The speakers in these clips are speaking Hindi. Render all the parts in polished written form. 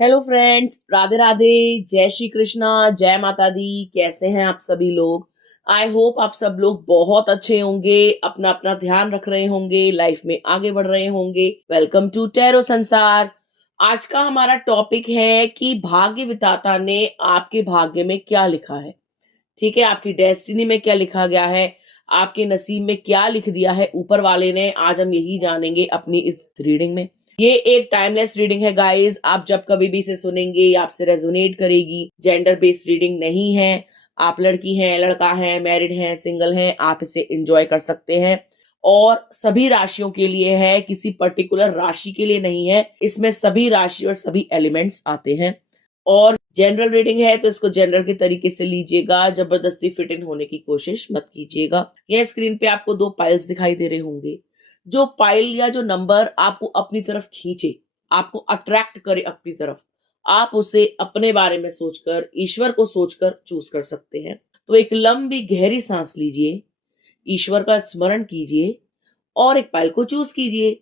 Hello friends, Radhe Radhe. जय श्री कृष्णा, जय माता दी। कैसे हैं आप सभी लोग? आई होप आप सब लोग बहुत अच्छे होंगे, अपना अपना ध्यान रख रहे होंगे, लाइफ में आगे बढ़ रहे होंगे। वेलकम टू टैरो संसार। आज का हमारा टॉपिक है कि भाग्य विधाता ने आपके भाग्य में क्या लिखा है। ठीक है, आपकी डेस्टिनी में क्या लिखा गया है, आपके नसीब में क्या लिख दिया है ऊपर वाले ने। आज हम यही जानेंगे अपनी इस रीडिंग में। ये एक टाइमलेस रीडिंग है गाइस। आप जब कभी भी इसे सुनेंगे ये आपसे रेजोनेट करेगी। जेंडर बेस्ड रीडिंग नहीं है। आप लड़की हैं, लड़का है, मैरिड हैं, सिंगल हैं, आप इसे एंजॉय कर सकते हैं। और सभी राशियों के लिए है, किसी पर्टिकुलर राशि के लिए नहीं है। इसमें सभी राशि और सभी एलिमेंट्स आते हैं। और जनरल रीडिंग है तो इसको जनरल के तरीके से लीजिएगा, जबरदस्ती फिट इन होने की कोशिश मत कीजिएगा। यह स्क्रीन पे आपको दो पाइल्स दिखाई दे रहे होंगे। जो पाइल या जो नंबर आपको अपनी तरफ खींचे, आपको अट्रैक्ट करे अपनी तरफ, आप उसे अपने बारे में सोचकर, ईश्वर को सोचकर चूज कर सकते हैं। तो एक लंबी गहरी सांस लीजिए, ईश्वर का स्मरण कीजिए और एक पाइल को चूज कीजिए।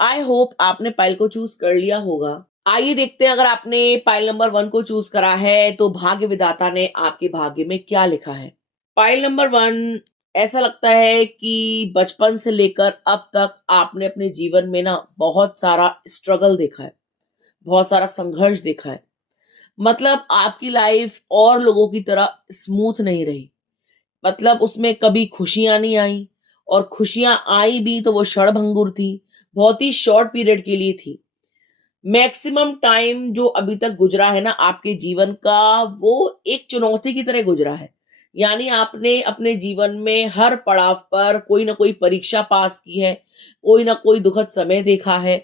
आई होप आपने पाइल को चूज कर लिया होगा। आइए देखते हैं, अगर आपने पाइल नंबर 1 को चूज करा है तो भाग्य विधाता ने आपके भाग्य में क्या लिखा है। पाइल नंबर 1, ऐसा लगता है कि बचपन से लेकर अब तक आपने अपने जीवन में ना बहुत सारा स्ट्रगल देखा है, बहुत सारा संघर्ष देखा है। मतलब आपकी लाइफ और लोगों की तरह स्मूथ नहीं रही। मतलब उसमें कभी खुशियां नहीं आई, और खुशियां आई भी तो वो क्षणभंगुर थी, बहुत ही शॉर्ट पीरियड के लिए थी। मैक्सिमम टाइम जो अभी तक गुजरा है ना आपके जीवन का, वो एक चुनौती की तरह गुजरा है। यानी आपने अपने जीवन में हर पड़ाव पर कोई ना कोई परीक्षा पास की है, कोई ना कोई दुखद समय देखा है।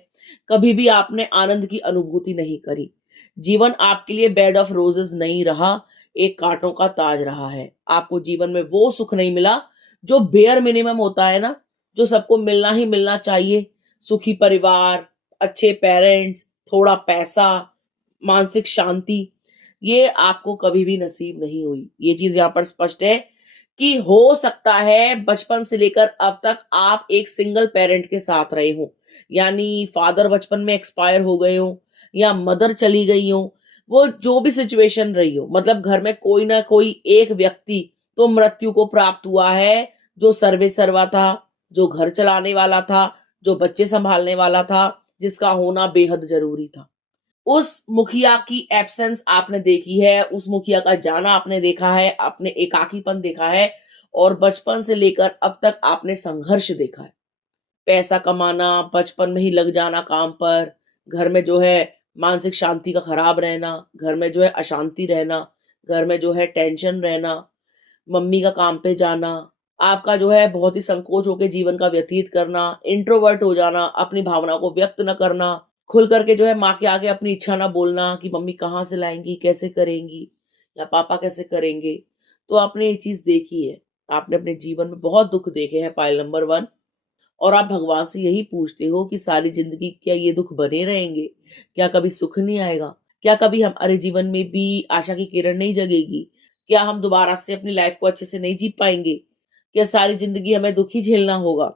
कभी भी आपने आनंद की अनुभूति नहीं करी। जीवन आपके लिए बेड ऑफ रोजेस नहीं रहा, एक कांटों का ताज रहा है। आपको जीवन में वो सुख नहीं मिला जो बेयर मिनिमम होता है ना, जो सबको मिलना ही मिलना चाहिए। सुखी परिवार, अच्छे पेरेंट्स, थोड़ा पैसा, मानसिक शांति, ये आपको कभी भी नसीब नहीं हुई। ये चीज यहाँ पर स्पष्ट है कि हो सकता है बचपन से लेकर अब तक आप एक सिंगल पेरेंट के साथ रहे हो, यानी फादर बचपन में एक्सपायर हो गए हो या मदर चली गई हो। वो जो भी सिचुएशन रही हो, मतलब घर में कोई ना कोई एक व्यक्ति तो मृत्यु को प्राप्त हुआ है, जो सर्वे सर्वा था, जो घर चलाने वाला था, जो बच्चे संभालने वाला था, जिसका होना बेहद जरूरी था। उस मुखिया की एब्सेंस आपने देखी है, उस मुखिया का जाना आपने देखा है, आपने एकाकीपन देखा है। और बचपन से लेकर अब तक आपने संघर्ष देखा है। पैसा कमाना, बचपन में ही लग जाना काम पर, घर में जो है मानसिक शांति का खराब रहना, घर में जो है अशांति रहना, घर में जो है टेंशन रहना, मम्मी का काम पे जाना, आपका जो है बहुत ही संकोच होकर जीवन का व्यतीत करना, इंट्रोवर्ट हो जाना, अपनी भावनाओं को व्यक्त न करना, खुल करके जो है माँ के आगे अपनी इच्छा ना बोलना कि मम्मी कहाँ से लाएंगी, कैसे करेंगी, या पापा कैसे करेंगे। तो आपने ये चीज देखी है। आपने अपने जीवन में बहुत दुख देखे हैं, पाइल नंबर 1। और आप भगवान से यही पूछते हो कि सारी जिंदगी क्या ये दुख बने रहेंगे, क्या कभी सुख नहीं आएगा, क्या कभी हमारे जीवन में भी आशा की किरण नहीं जगेगी, क्या हम दोबारा से अपनी लाइफ को अच्छे से नहीं जी पाएंगे, क्या सारी जिंदगी हमें दुख ही झेलना होगा।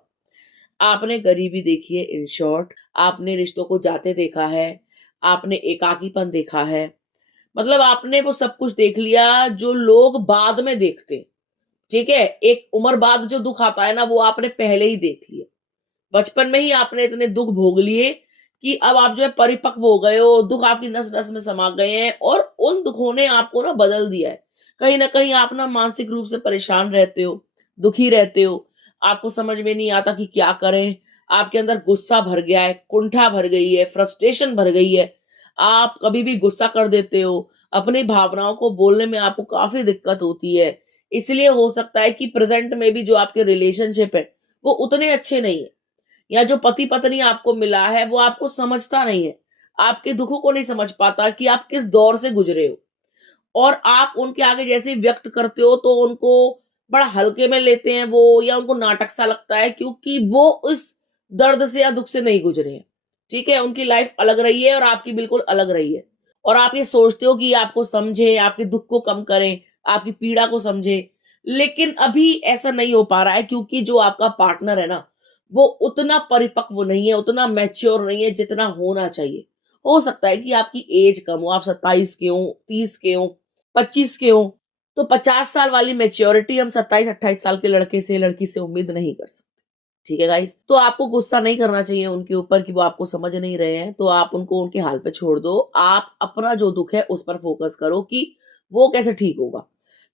आपने गरीबी देखी है, इन शॉर्ट आपने रिश्तों को जाते देखा है, आपने एकाकीपन देखा है। मतलब आपने वो सब कुछ देख लिया जो लोग बाद में देखते हैं। ठीक है, एक उम्र बाद जो दुख आता है ना, वो आपने पहले ही देख लिया। बचपन में ही आपने इतने दुख भोग लिए कि अब आप जो है परिपक्व हो गए हो, दुख आपकी नस नस में समा गए हैं, और उन दुखों ने आपको ना बदल दिया है। कहीं ना कहीं आप ना मानसिक रूप से परेशान रहते हो, दुखी रहते हो। आपको समझ में नहीं आता कि क्या करें। आपके अंदर गुस्सा भर गया है, कुंठा भर गई है, फ्रस्ट्रेशन भर गई है। आप कभी भी गुस्सा कर देते हो, अपनी भावनाओं को बोलने में आपको काफी दिक्कत होती है। इसलिए हो सकता है कि प्रेजेंट में भी जो आपके रिलेशनशिप है वो उतने अच्छे नहीं है, या जो पति पत्नी आपको मिला है वो आपको समझता नहीं है, आपके दुखों को नहीं समझ पाता कि आप किस दौर से गुजरे हो। और आप उनके आगे जैसे ही व्यक्त करते हो तो उनको बड़ा हल्के में लेते हैं वो, या उनको नाटक सा लगता है, क्योंकि वो उस दर्द से या दुख से नहीं गुजरे हैं। ठीक है, उनकी लाइफ अलग रही है और आपकी बिल्कुल अलग रही है। और आप ये सोचते हो कि आपको समझे, आपके दुख को कम करें, आपकी पीड़ा को समझे। लेकिन अभी ऐसा नहीं हो पा रहा है, क्योंकि जो आपका पार्टनर है ना, वो उतना परिपक्व नहीं है, उतना मैच्योर नहीं है जितना होना चाहिए। हो सकता है कि आपकी एज कम हो, आप 27 के हो, 30 के हो, 25 के हो, तो 50 साल वाली मैच्योरिटी हम 27-28 साल के लड़के से लड़की से उम्मीद नहीं कर सकते। ठीक है गाइस? तो आपको गुस्सा नहीं करना चाहिए उनके ऊपर कि वो आपको समझ नहीं रहे हैं, तो आप उनको उनके हाल पे छोड़ दो। आप अपना जो दुःख है उस पर फ़ोकस करो कि वो कैसे ठीक होगा।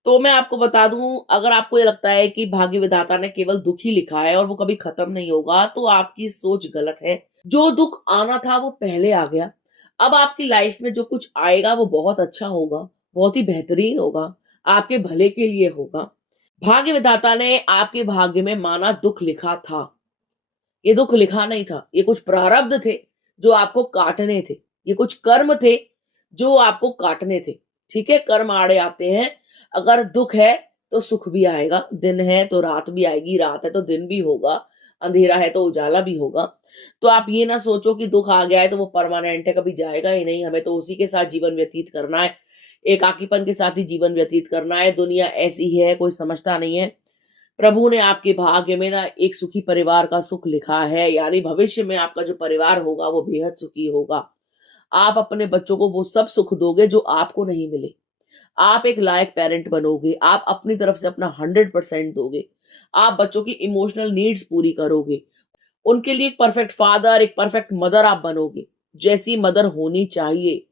तो मैं आपको बता दूँ, अगर आपको ये लगता है कि भाग्य विधाता ने केवल दुःख ही लिखा है और वो कभी खत्म नहीं होगा, तो आपकी सोच गलत है। जो दुःख आना था वो पहले आ गया। अब आपकी लाइफ़ में जो कुछ आएगा वो बहुत अच्छा होगा, बहुत ही बेहतरीन होगा, आपके भले के लिए होगा। भाग्य विधाता ने आपके भाग्य में माना दुःख लिखा था। ये दुःख लिखा नहीं था, ये कुछ प्रारब्ध थे जो आपको काटने थे। ये कुछ कर्म थे जो आपको काटने थे। ठीक है? कर्म आड़े आते हैं। अगर दुःख है तो सुख भी आएगा, दिन है तो रात भी आएगी, रात है तो दिन भी होगा, अंधेरा है तो उजाला भी होगा। तो आप ये ना सोचो कि दुःख आ गया है तो वो परमानेंट है, कभी जाएगा ही नहीं, हमें तो उसी के साथ जीवन व्यतीत करना है। एकाकीपन के साथ ही जीवन व्यतीत करना है। दुनिया ऐसी ही है, कोई समझता नहीं है। प्रभु ने आपके भाग्य में ना एक सुखी परिवार का सुख लिखा है, यानी भविष्य में आपका जो परिवार होगा वो बेहद सुखी होगा। आप अपने बच्चों को वो सब सुख दोगे जो आपको नहीं मिले। आप एक लायक पेरेंट बनोगे, आप अपनी तरफ से अपना 100% दोगे। आप बच्चों की इमोशनल नीड्स पूरी करोगे। उनके लिए एक परफेक्ट फादर, एक परफेक्ट मदर आप बनोगे, जैसी मदर होनी चाहिए।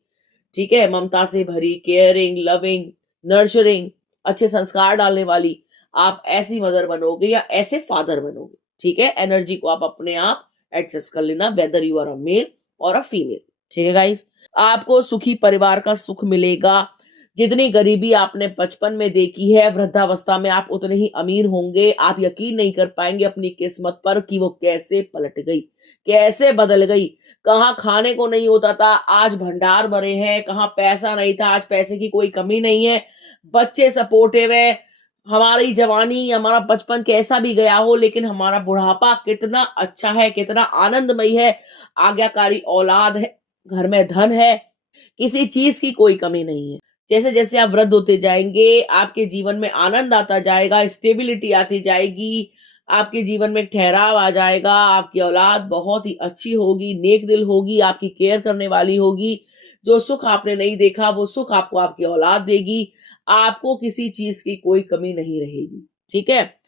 ठीक है? ममता से भरी, केयरिंग, लविंग, नर्चरिंग, अच्छे संस्कार डालने वाली, आप ऐसी मदर बनोगे या ऐसे फादर बनोगे। ठीक है? एनर्जी को आप अपने आप एडजस्ट कर लेना, whether you are a male और अ फीमेल। ठीक है गाइस? आपको सुखी परिवार का सुख मिलेगा। जितनी गरीबी आपने बचपन में देखी है, वृद्धावस्था में आप उतने ही अमीर होंगे। आप यकीन नहीं कर पाएंगे अपनी किस्मत पर कि वो कैसे पलट गई, कैसे बदल गई। कहाँ खाने को नहीं होता था, आज भंडार भरे हैं, कहाँ पैसा नहीं था, आज पैसे की कोई कमी नहीं है, बच्चे सपोर्टिव है। हमारी जवानी, हमारा बचपन कैसा भी गया हो, लेकिन हमारा बुढ़ापा कितना अच्छा है, कितना आनंदमयी है। आज्ञाकारी औलाद है, घर में धन है, किसी चीज की कोई कमी नहीं है। जैसे जैसे आप वृद्ध होते जाएंगे, आपके जीवन में आनंद आता जाएगा, स्टेबिलिटी आती जाएगी, आपके जीवन में ठहराव आ जाएगा। आपकी औलाद बहुत ही अच्छी होगी, नेक दिल होगी, आपकी केयर करने वाली होगी। जो सुख आपने नहीं देखा वो सुख आपको आपकी औलाद देगी। आपको किसी चीज की कोई कमी नहीं रहेगी। ठीक है?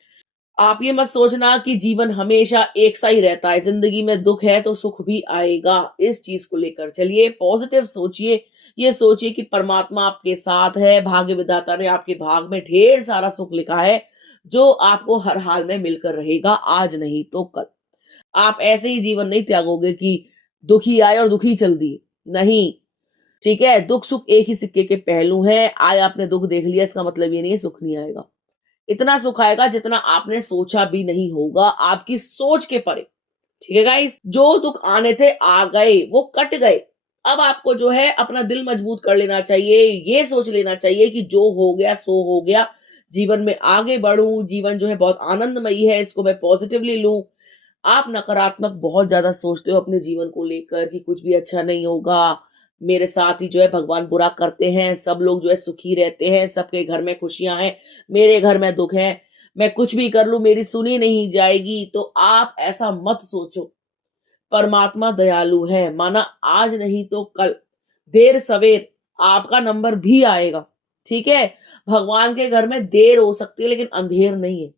आप ये मत सोचना कि जीवन हमेशा एक सा ही रहता है, जिंदगी में दुख है तो सुख भी आएगा। इस चीज को लेकर चलिए, पॉजिटिव सोचिए। ये सोचिए कि परमात्मा आपके साथ है, भाग्य विधाता ने आपके भाग में ढेर सारा सुख लिखा है जो आपको हर हाल में मिलकर रहेगा, आज नहीं तो कल। आप ऐसे ही जीवन नहीं त्यागोगे कि दुखी आए और दुखी चल दिए, नहीं। ठीक है? दुख सुख एक ही सिक्के के पहलू हैं। आज आपने दुख देख लिया इसका मतलब ये नहीं है सुख नहीं आएगा। इतना सुख आएगा जितना आपने सोचा भी नहीं होगा, आपकी सोच के परे। ठीक है गाइस? जो दुख आने थे आ गए, वो कट गए। अब आपको जो है अपना दिल मजबूत कर लेना चाहिए, ये सोच लेना चाहिए कि जो हो गया सो हो गया। जीवन में आगे बढ़ूं, जीवन जो है बहुत आनंदमयी है, इसको मैं पॉजिटिवली लूं। आप नकारात्मक बहुत ज्यादा सोचते हो अपने जीवन को लेकर कि कुछ भी अच्छा नहीं होगा, मेरे साथ ही जो है भगवान बुरा करते हैं, सब लोग जो है सुखी रहते हैं, सबके घर में खुशियां हैं, मेरे घर में दुख है, मैं कुछ भी कर लूं मेरी सुनी नहीं जाएगी। तो आप ऐसा मत सोचो। परमात्मा दयालु है, माना आज नहीं तो कल, देर सवेर आपका नंबर भी आएगा। ठीक है? भगवान के घर में देर हो सकती है लेकिन अंधेर नहीं है,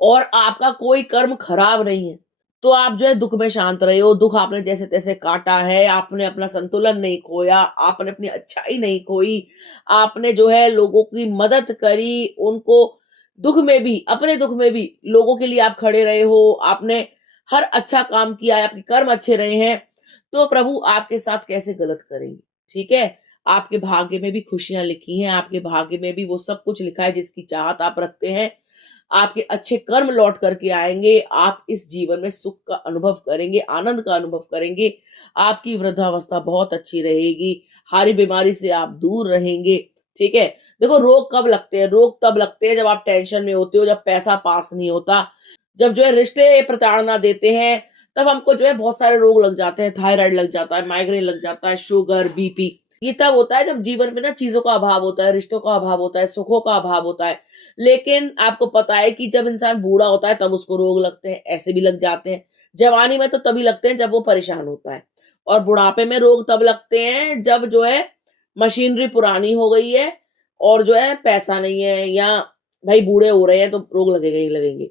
और आपका कोई कर्म खराब नहीं है। तो आप जो है दुःख में शांत रहे हो, दुःख आपने जैसे-तैसे काटा है, आपने अपना संतुलन नहीं खोया, आपने अपनी अच्छाई नहीं खोई, आपने जो है लोगों की मदद करी, उनको दुःख में भी, अपने दुःख में भी लोगों के लिए आप खड़े रहे हो, आपने हर अच्छा काम किया है, आपके कर्म अच्छे रहे हैं, तो प्रभु आपके साथ कैसे गलत करेंगे? ठीक है? आपके भाग्य में भी खुशियाँ लिखी हैं, आपके भाग्य में भी वो सब कुछ लिखा है जिसकी चाहत आप रखते हैं। आपके अच्छे कर्म लौट करके आएँगे, आप इस जीवन में सुख का अनुभव करेंगे, आनंद का अनुभव करेंगे, आपकी वृद्धावस्था बहुत अच्छी रहेगी, हारी बीमारी से आप दूर रहेंगे, ठीक है? देखो रोग कब लगते हैं? रोग तब लगते हैं जब आप टेंशन में होते हो, जब पैसा पास नहीं होता, जब जो है रिश्ते प्रताड़ना देते हैं, तब हमको जो है बहुत सारे रोग लग जाते हैं, थायराइड लग जाता है, माइग्रेन लग जाता है, शुगर, बीपी। ये तब होता है जब जीवन में ना चीज़ों का अभाव होता है, रिश्तों का अभाव होता है, सुखों का अभाव होता है। लेकिन आपको पता है कि जब इंसान बूढ़ा होता है तब उसको रोग लगते हैं, ऐसे भी लग जाते हैं। जवानी में तो तभी लगते हैं जब वो परेशान होता है। और बुढ़ापे में रोग तब लगते हैं जब जो है मशीनरी पुरानी हो गई है और जो है पैसा नहीं है, या भाई बूढ़े हो रहे हैं तो रोग लगेगा ही लगेंगे।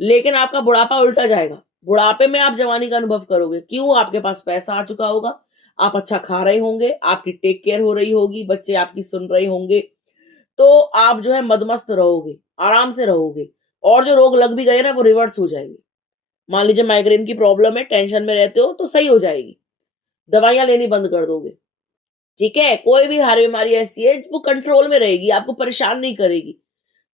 लेकिन आपका बुढ़ापा उल्टा जाएगा, बुढ़ापे में आप जवानी का अनुभव करोगे। क्यों? आपके पास पैसा आ चुका होगा, आप अच्छा खा रहे होंगे, आपकी टेक केयर हो रही होगी, बच्चे आपकी सुन रहे होंगे, तो आप जो है मदमस्त रहोगे, आराम से रहोगे, और जो रोग लग भी गए ना वो रिवर्स हो जाएंगे। मान लीजिए माइग्रेन की प्रॉब्लम है, टेंशन में रहते हो तो सही हो जाएगी, दवाइयां लेनी बंद कर दोगे। ठीक है, कोई भी हर बीमारी ऐसी है वो कंट्रोल में रहेगी, आपको परेशान नहीं करेगी।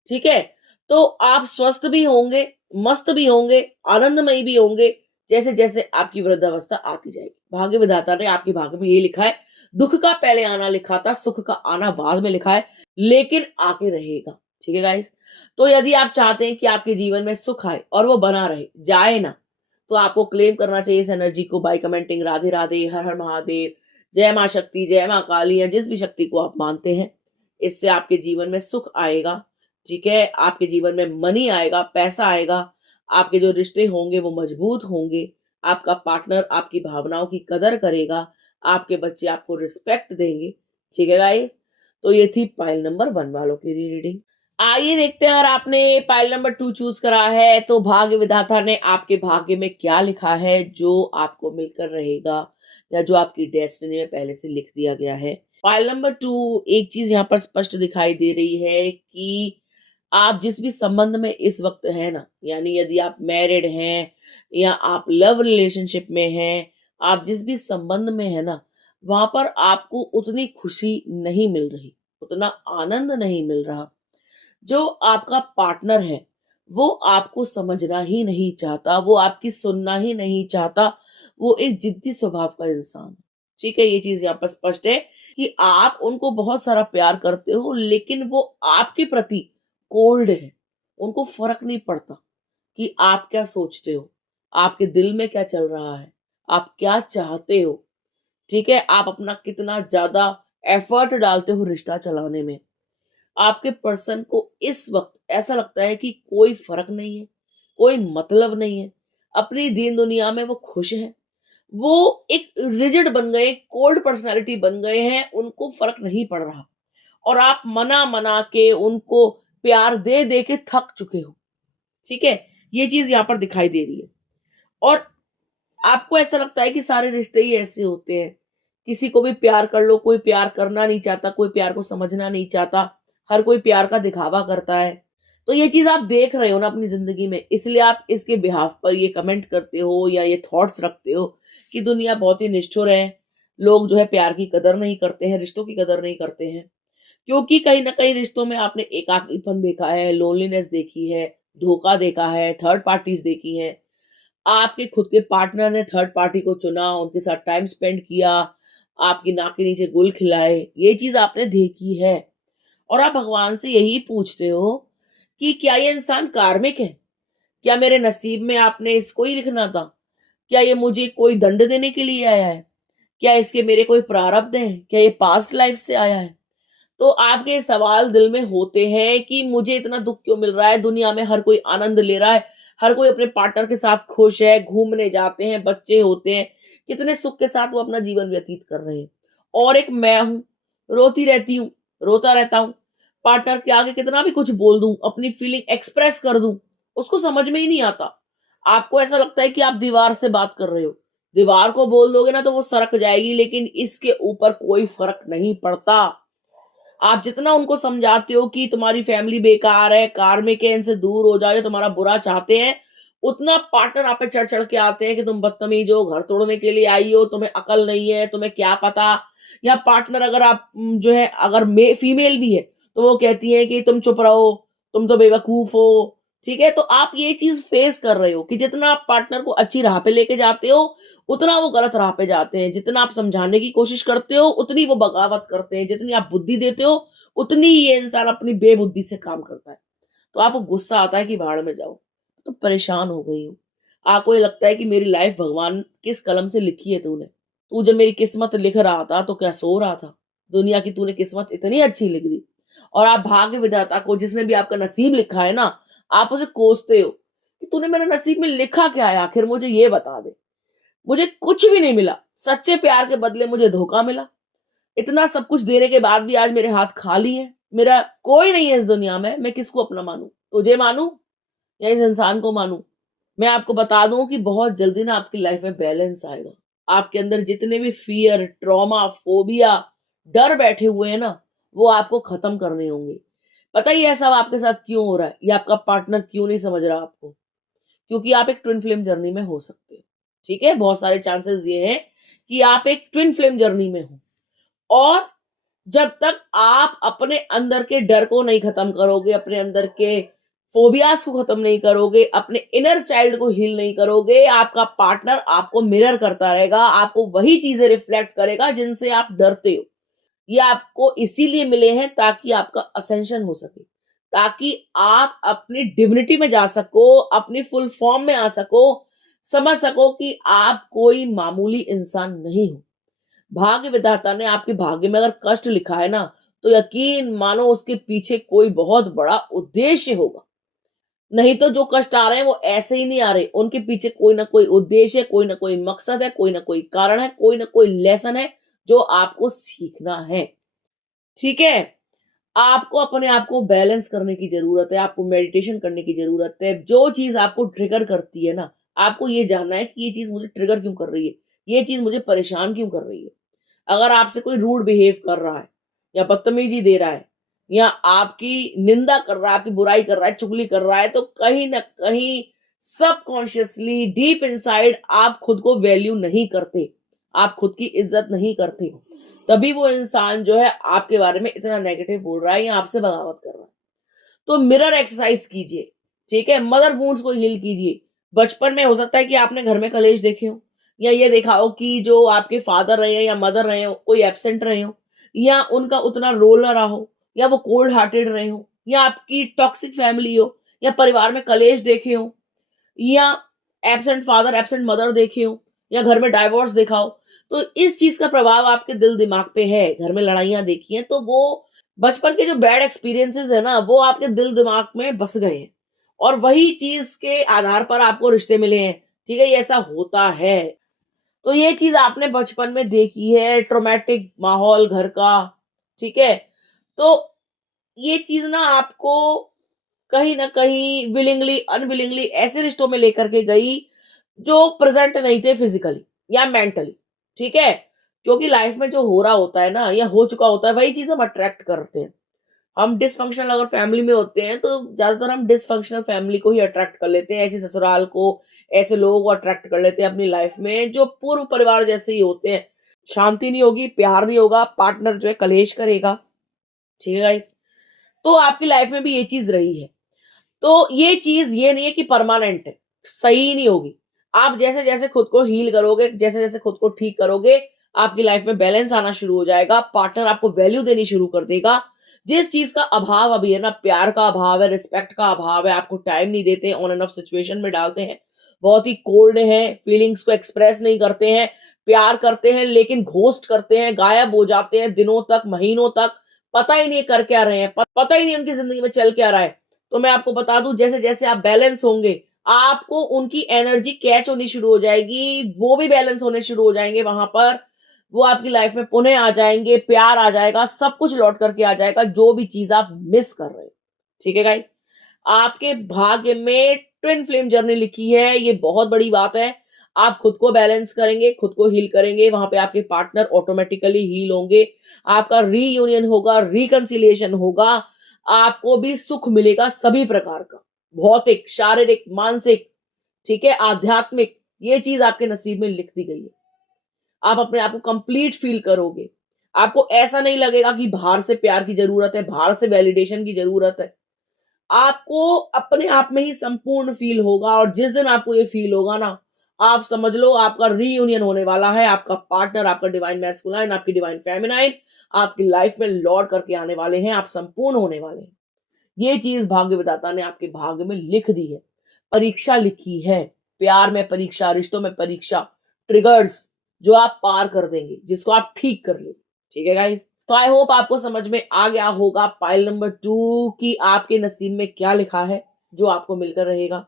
ठीक है, तो आप स्वस्थ भी होंगे, मस्त भी होंगे, आनंदमयी भी होंगे, जैसे जैसे आपकी वृद्धावस्था आती जाएगी। भाग्य विधाता ने आपके भाग्य में ये लिखा है, दुख का पहले आना लिखा था, सुख का आना बाद में लिखा है, लेकिन आके रहेगा। ठीक है गाइस, तो यदि आप चाहते हैं कि आपके जीवन में सुख आए और वो बना रहे, जाए ना, तो आपको क्लेम करना चाहिए इस एनर्जी को बाय कमेंटिंग राधे राधे, हर हर महादेव, जय मां शक्ति, जय मां काली, या जिस भी शक्ति को आप मानते हैं। इससे आपके जीवन में सुख आएगा। ठीक है, आपके जीवन में मनी आएगा, पैसा आएगा, आपके जो रिश्ते होंगे वो मजबूत होंगे, आपका पार्टनर आपकी भावनाओं की कदर करेगा, आपके बच्चे आपको रिस्पेक्ट देंगे। ठीक है गाइस, तो ये थी पाइल नंबर 1 वालों की रीडिंग। आइए देखते हैं, अगर आपने पाइल नंबर 2 चूज करा है तो भाग्य विधाता ने आपके भाग्य में क्या लिखा है जो आपको मिलकर रहेगा, या जो आपकी डेस्टिनी में पहले से लिख दिया गया है। पाइल नंबर 2, एक चीज यहाँ पर स्पष्ट दिखाई दे रही है कि आप जिस भी संबंध में इस वक्त है ना, यानी यदि आप मैरिड हैं या आप लव रिलेशनशिप में हैं, आप जिस भी संबंध में है ना, वहां पर आपको उतनी खुशी नहीं मिल रही, उतना आनंद नहीं मिल रहा। जो आपका पार्टनर है वो आपको समझना ही नहीं चाहता, वो आपकी सुनना ही नहीं चाहता, वो एक जिद्दी स्वभाव का इंसान है। ठीक है, ये चीज यहाँ पर स्पष्ट है कि आप उनको बहुत सारा प्यार करते हो, लेकिन वो आपके प्रति कोल्ड है। उनको फर्क नहीं पड़ता कि आप क्या सोचते हो, आपके दिल में क्या चल रहा है, आप क्या चाहते हो। ठीक है, आप अपना कितना ज्यादा एफर्ट डालते हो रिश्ता चलाने में। आपके पर्सन को इस वक्त ऐसा लगता है कि कोई फर्क नहीं है, कोई मतलब नहीं है, अपनी दीन दुनिया में वो खुश है। वो एक रिजिड बन गए, कोल्ड पर्सनालिटी बन गए हैं, उनको फर्क नहीं पड़ रहा, और आप मना मना के उनको प्यार दे दे के थक चुके हो। ठीक है, ये चीज यहाँ पर दिखाई दे रही है। और आपको ऐसा लगता है कि सारे रिश्ते ही ऐसे होते हैं, किसी को भी प्यार कर लो, कोई प्यार करना नहीं चाहता, कोई प्यार को समझना नहीं चाहता, हर कोई प्यार का दिखावा करता है। तो ये चीज आप देख रहे हो ना अपनी जिंदगी में, इसलिए आप इसके बिहाफ पर ये कमेंट करते हो या ये थॉट्स रखते हो कि दुनिया बहुत ही निष्ठुर है, लोग जो है प्यार की कदर नहीं करते हैं, रिश्तों की कदर नहीं करते हैं। क्योंकि कहीं ना कहीं रिश्तों में आपने एकाकीपन देखा है, लोनलीनेस देखी है, धोखा देखा है, थर्ड पार्टीज देखी है। आपके खुद के पार्टनर ने थर्ड पार्टी को चुना, उनके साथ टाइम स्पेंड किया, आपकी नाक के नीचे गुल खिलाए, ये चीज आपने देखी है। और आप भगवान से यही पूछते हो कि क्या ये इंसान कार्मिक है, क्या मेरे नसीब में आपने इसको ही लिखना था, क्या ये मुझे कोई दंड देने के लिए आया है, क्या इसके मेरे कोई प्रारब्ध हैं, क्या ये पास्ट लाइफ से आया है। तो आपके सवाल दिल में होते हैं कि मुझे इतना दुख क्यों मिल रहा है, दुनिया में हर कोई आनंद ले रहा है, हर कोई अपने पार्टनर के साथ खुश है, घूमने जाते हैं, बच्चे होते हैं, कितने सुख के साथ वो अपना जीवन व्यतीत कर रहे हैं, और एक मैं हूं, रोती रहती हूँ, रोता रहता हूँ, पार्टनर के आगे कितना भी कुछ बोल दूं, अपनी फीलिंग एक्सप्रेस कर दूं, उसको समझ में ही नहीं आता। आपको ऐसा लगता है कि आप दीवार से बात कर रहे हो, दीवार को बोल दोगे ना तो वो सरक जाएगी, लेकिन इसके ऊपर कोई फर्क नहीं पड़ता। आप जितना उनको समझाते हो कि तुम्हारी फैमिली बेकार है, कार्मिक है, इनसे दूर हो जाओ, ये तुम्हारा बुरा चाहते हैं, उतना पार्टनर आप पे चढ़ चढ़ के आते हैं कि तुम बदतमीज हो, घर तोड़ने के लिए आई हो, तुम्हें अकल नहीं है, तुम्हें क्या पता। या पार्टनर अगर आप जो है अगर फीमेल भी है तो वो कहती है कि तुम चुप रहो, तुम तो बेवकूफ हो। ठीक है, तो आप ये चीज फेस कर रहे हो कि जितना आप पार्टनर को अच्छी राह पे लेके जाते हो उतना वो गलत राह पे जाते हैं, जितना आप समझाने की कोशिश करते हो उतनी वो बगावत करते हैं, जितनी आप बुद्धि देते हो उतनी ये इंसान अपनी बेबुद्धि से काम करता है। तो आपको गुस्सा आता है कि भाड़ में जाओ। तो परेशान हो गई हूँ, आपको ये लगता है कि मेरी लाइफ भगवान किस कलम से लिखी है तूने, तू जब मेरी किस्मत लिख रहा था तो क्या सो रहा था, दुनिया की तूने किस्मत इतनी अच्छी लिख दी। और आप भाग्य विधाता को, जिसने भी आपका नसीब लिखा है ना, आप उसे कोसते हो कि तूने मेरे नसीब में लिखा क्या है, आखिर मुझे ये बता दे। मुझे कुछ भी नहीं मिला, सच्चे प्यार के बदले मुझे धोखा मिला। इतना सब कुछ देने के बाद भी आज मेरे हाथ खाली हैं। मेरा कोई नहीं है इस दुनिया में, मैं किसको अपना मानूँ? तुझे मानूँ या इस इंसान को मानूँ? मैं आपको बता दूँ कि बहुत जल्दी ना आपकी लाइफ में बैलेंस आएगा। आपके अंदर जितने भी फ़ियर, ट्रॉमा, फ़ोबिया, डर बैठे हुए हैं ना, वो आपको खत्म करने होंगे। पता ही है सब आपके साथ क्यों हो रहा है? ये आपका पार्टनर क्यों नहीं समझ रहा आपको? क्योंकि आप एक ट्विन फ्लेम जर्नी में हो सकते हो। ठीक है? बहुत सारे चांसेस ये हैं कि आप एक ट्विन फ्लेम जर्नी में हो। और जब तक आप अपने अंदर के डर को नहीं खत्म करोगे, अपने अंदर के फोबियास को खत्म नहीं करोगे, अपने इनर चाइल्ड को हील नहीं करोगे, आपका पार्टनर आपको मिरर करता रहेगा, आपको वही चीजें रिफ्लेक्ट करेगा जिनसे आप डरते हो। ये आपको इसीलिए मिले हैं ताकि आपका असेंशन हो सके, ताकि आप अपनी डिविनिटी में जा सको, अपनी फुल फॉर्म में आ सको, समझ सको कि आप कोई मामूली इंसान नहीं हो। भाग्य विधाता ने आपके भाग्य में अगर कष्ट लिखा है ना, तो यकीन मानो उसके पीछे कोई बहुत बड़ा उद्देश्य होगा। नहीं तो जो कष्ट आ रहे हैं वो ऐसे ही नहीं आ रहे, उनके पीछे कोई ना कोई उद्देश्य है, कोई ना कोई मकसद है, कोई ना कोई कारण है, कोई ना कोई लेसन है जो आपको सीखना है। ठीक है? आपको अपने आप को बैलेंस करने की जरूरत है, आपको मेडिटेशन करने की जरूरत है। जो चीज आपको ट्रिगर करती है ना, आपको ये जानना है कि ये चीज मुझे ट्रिगर क्यों कर रही है, ये चीज मुझे परेशान क्यों कर रही है। अगर आपसे कोई रूड बिहेव कर रहा है या बदतमीजी दे रहा है या आपकी निंदा कर रहा है, आपकी बुराई कर रहा है, चुगली कर रहा है, तो कहीं ना कहीं सबकॉन्शियसली डीप इनसाइड आप खुद को वैल्यू नहीं करते, आप खुद की इज्जत नहीं करते। तभी वो इंसान जो है आपके बारे में इतना नेगेटिव बोल रहा है या आपसे बगावत कर रहा है। तो मिरर एक्सरसाइज कीजिए। ठीक है? मदर वुंड्स को हील कीजिए। बचपन में हो सकता है कि आपने घर में कलेश देखे हो या ये देखा हो कि जो आपके फादर रहे हैं या मदर रहे हो कोई एब्सेंट रहे हो या उनका उतना रोल ना रहा हो या वो कोल्ड हार्टेड रहे हो या आपकी टॉक्सिक फैमिली हो या परिवार में कलेश देखे हो या एब्सेंट फादर एब्सेंट मदर देखे हो या घर में डाइवोर्स देखा हो। तो इस चीज का प्रभाव आपके दिल दिमाग पे है, घर में लड़ाइयां देखी हैं, तो वो बचपन के जो बैड एक्सपीरियंसेस है ना, वो आपके दिल दिमाग में बस गए हैं और वही चीज के आधार पर आपको रिश्ते मिले हैं। ठीक है? ये ऐसा होता है। तो ये चीज आपने बचपन में देखी है, ट्रोमेटिक माहौल घर का। ठीक है? तो ये चीज ना आपको कहीं ना कहीं विलिंगली अनविलिंगली ऐसे रिश्तों में लेकर के गई जो प्रेजेंट नहीं थे फिजिकली या मेंटली। ठीक है? क्योंकि लाइफ में जो हो रहा होता है ना या हो चुका होता है वही चीज हम अट्रैक्ट करते हैं। हम डिसफंक्शनल अगर फैमिली में होते हैं तो ज्यादातर हम डिसफंक्शनल फैमिली को ही अट्रैक्ट कर लेते हैं, ऐसे ससुराल को, ऐसे लोगों को अट्रैक्ट कर लेते हैं अपनी लाइफ में जो पूर्व परिवार जैसे ही होते हैं। शांति नहीं होगी, प्यार नहीं होगा, पार्टनर जो है कलेश करेगा। ठीक है गाइस? तो आपकी लाइफ में भी ये चीज रही है। तो ये चीज ये नहीं है कि परमानेंट है, सही नहीं होगी। आप जैसे जैसे खुद को हील करोगे, जैसे जैसे खुद को ठीक करोगे, आपकी लाइफ में बैलेंस आना शुरू हो जाएगा, पार्टनर आपको वैल्यू देनी शुरू कर देगा। जिस चीज का अभाव अभी है ना, प्यार का अभाव है, रिस्पेक्ट का अभाव है, आपको टाइम नहीं देते, ऑन एंड ऑफ सिचुएशन में डालते हैं, बहुत ही कोल्ड है, फीलिंग्स को एक्सप्रेस नहीं करते हैं, प्यार करते हैं लेकिन घोस्ट करते हैं, गायब हो जाते हैं दिनों तक, महीनों तक, पता ही नहीं कर क्या रहे हैं, पता ही नहीं उनकी जिंदगी में चल क्या रहा है। तो मैं आपको बता दूं, जैसे जैसे आप बैलेंस होंगे, आपको उनकी एनर्जी कैच होनी शुरू हो जाएगी, वो भी बैलेंस होने शुरू हो जाएंगे वहां पर, वो आपकी लाइफ में पुनः आ जाएंगे, प्यार आ जाएगा, सब कुछ लौट करके आ जाएगा जो भी चीज आप मिस कर रहे हो। ठीक है गाइस? आपके भाग्य में ट्विन फ्लेम जर्नी लिखी है, ये बहुत बड़ी बात है। आप खुद को बैलेंस करेंगे, खुद को हील करेंगे, वहां पे आपके पार्टनर ऑटोमेटिकली हील होंगे, आपका रीयूनियन होगा, रिकंसिलिएशन होगा, आपको भी सुख मिलेगा सभी प्रकार का, भौतिक, शारीरिक, मानसिक, ठीक है, आध्यात्मिक, ये चीज आपके नसीब में लिख दी गई है। आप अपने आप को कंप्लीट फील करोगे। आपको ऐसा नहीं लगेगा कि बाहर से प्यार की जरूरत है, बाहर से वैलिडेशन की जरूरत है। आपको अपने आप में ही संपूर्ण फील होगा और जिस दिन आपको ये फील होगा ना, आप समझ लो आपका रीयूनियन होने वाला है, आपका पार्टनर, आपका डिवाइन मैस्कुलाइन, आपकी डिवाइन फेमिनाइन आपकी लाइफ में लौट करके आने वाले हैं, आप संपूर्ण होने वाले हैं। ये चीज भाग्य विधाता ने आपके भाग्य में लिख दी है, परीक्षा लिखी है। प्यार में परीक्षा, रिश्तों में परीक्षा, ट्रिगर्स जो आप पार कर देंगे, जिसको आप ठीक कर लेंगे। ठीक है गाइस? तो आई होप आपको समझ में आ गया होगा पाइल नंबर 2 कि आपके नसीब में क्या लिखा है जो आपको मिलकर रहेगा।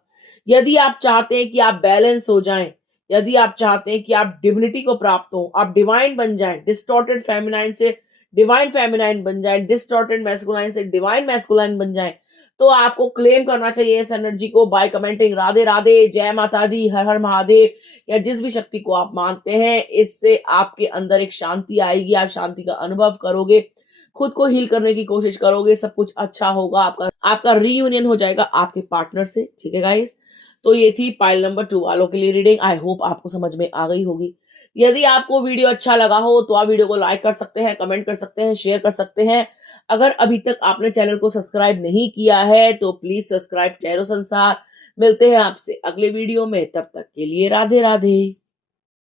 यदि आप चाहते हैं कि आप बैलेंस हो जाएं, यदि आप चाहते हैं कि आप डिविनिटी को प्राप्त हो, आप डिवाइन बन जाएं, डिस्टॉर्टेड फेमिनाइन से डिवाइन फेमिनाइन बन जाएं, डिस्टॉर्टेड मैस्कुलाइन से डिवाइन मैस्कुलाइन बन जाएं, तो आपको क्लेम करना चाहिए इस एनर्जी को बाय कमेंटिंग राधे राधे, जय माता दी, हर हर महादेव, या जिस भी शक्ति को आप मानते हैं। इससे आपके अंदर एक शांति आएगी, आप शांति का अनुभव करोगे, खुद को हील करने की कोशिश करोगे, सब कुछ अच्छा होगा, आपका रीयूनियन हो जाएगा आपके पार्टनर से। ठीक है गाइस, तो ये थी पाइल नंबर 2 वालों के लिए रीडिंग। आई होप आपको समझ में आ गई होगी। यदि आपको वीडियो अच्छा लगा हो तो आप वीडियो को लाइक कर सकते हैं, कमेंट कर सकते हैं, शेयर कर सकते हैं। अगर अभी तक आपने चैनल को सब्सक्राइब नहीं किया है तो प्लीज सब्सक्राइब टैरो संसार। मिलते हैं आपसे अगले वीडियो में, तब तक के लिए राधे राधे।